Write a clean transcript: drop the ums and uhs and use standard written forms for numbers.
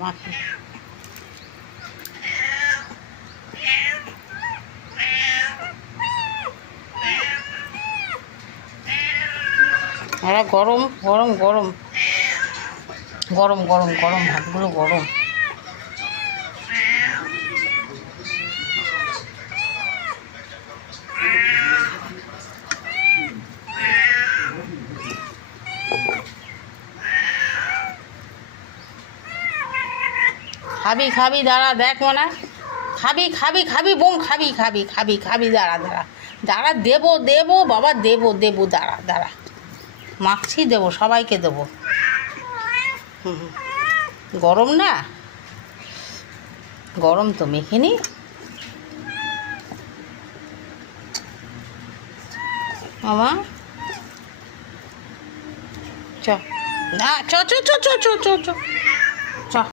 মাখি এরা গরম গরম গরম গরম গরম গরম ভাতগুলো গরম। খাবি খাবি দাঁড়া দেখ মনে খাবি খাবি খাবি বোম খাবি খাবি খাবি খাবি দাঁড়া দাঁড়া দাঁড়া দেবো দেবো বাবা দেবো দেবো দাঁড়া দাঁড়া মাখছি দেবো সবাইকে দেবো। গরম না গরম তো মেখে নি মামা চ না চ চ চ চ চ চ চ